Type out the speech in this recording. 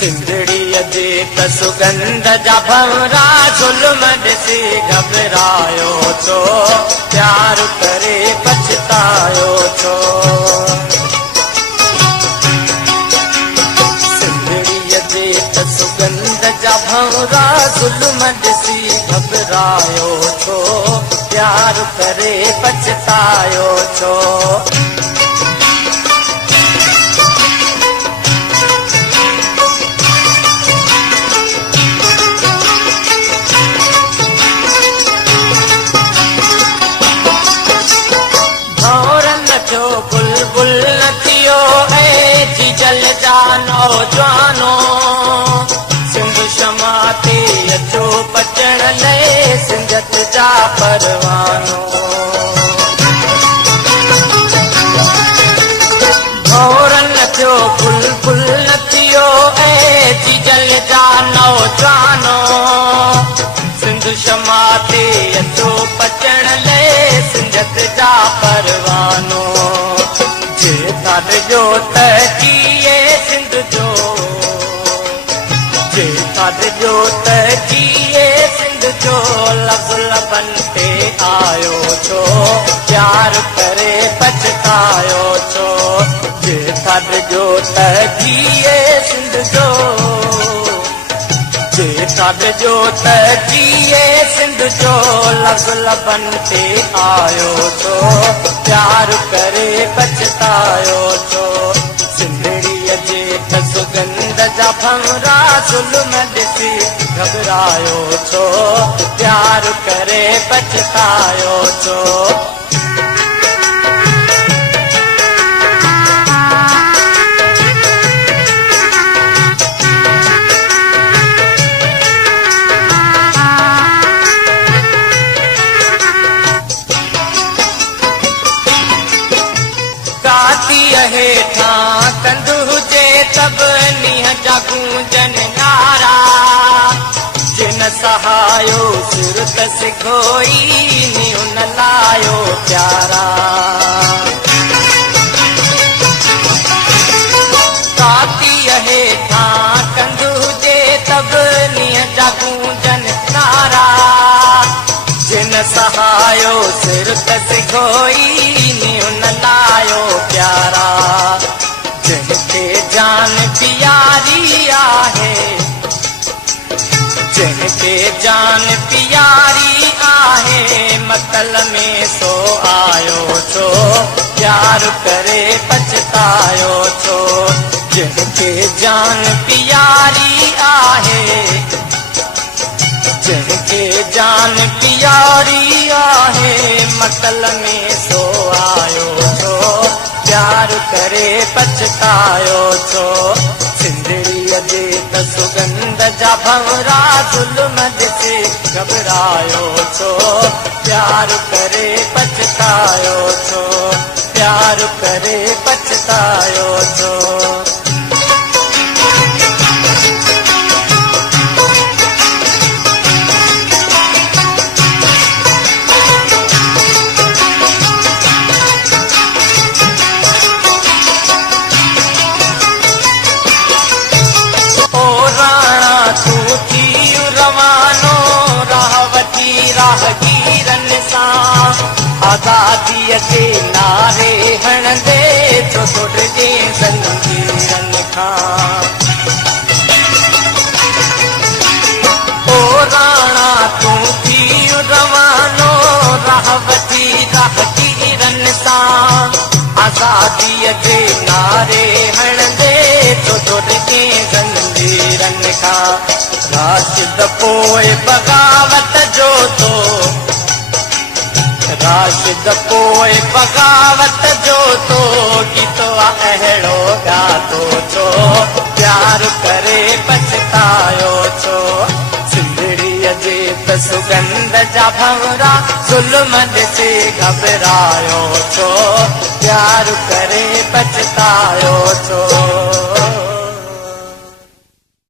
सिंधड़ीअ जे त सुगंध जा भंवरा ज़ुल्म ॾिसी घबरायो छो प्यार करे पछतायो छो सिंधड़ीअ जे त सुगंध जा भंवरा ज़ुल्म ॾिसी घबरायो छो प्यार करे पछतायो छो बुलबुल नथियो ऐं जीजल जा नौजवानो सिंध शमा ते अचो बचण लाइ सिंधत जा परवानो भौरन थियो बुलबुल नथियो ऐं जीजल जा नौजवानो सिंध शमा ते अचो बचण लाइ सिंधत जा परवानो जो तकिए सिंध जो जो तकिए सिंध जो लब लबन पे आयो छो प्यार करे पछतायो छो जो तकिए सिंध जो जो तकिए सिंध जो लब लबन पे आयो छो प्यार करे पछतायो छो सिंधड़ीअ जे त सुगंध जा भंवरा ज़ुल्म ॾिसी घबरायो छो प्यार करे पछतायो छो हेठां कंध हुजे तब नीह जा गूंजन नारा जिन सहायो सुरत सिखोई नीह न लायो प्यारा कातीअ हेठां कंध हुजे तब नीह जा गूंजन नारा जिन सहायो सुरत सिखोई नीह न लायो प्यारा जिनके जान प्यारी आहे जिनके जान प्यारी आहे मतल में सो आयो छो प्यार करे पछतायो छो जिनके जान प्यारी आहे जिनके जान प्यारी आहे मतल में सो आयो छो प्यार करे पछतायो छो सिंधड़ीअ जे त सुगंध जा भंवरा ज़ुल्म ॾिसी घबरायो छो प्यार करे पछतायो छो प्यार करे पछतायो छो आज़ादीअ जे नारे हणंदे छो छुटिजे ज़ंजीरन खां ओ राणा तूं थी रवानो राह वठी राहगीरन सां आज़ादीअ जे नारे हणंदे छो छुटिजे ज़ंजीरन खां राशिद पोइ बग़ावत जो तो राशिद पोइ बग़ावत जो तो गीतो अहिड़ो ॻातो छो प्यार करे पछतायो छो सिंधड़ीअ जे त सुगंध जा भंवरा ज़ुल्म ॾिसी घबरायो छो प्यार करे पछतायो छो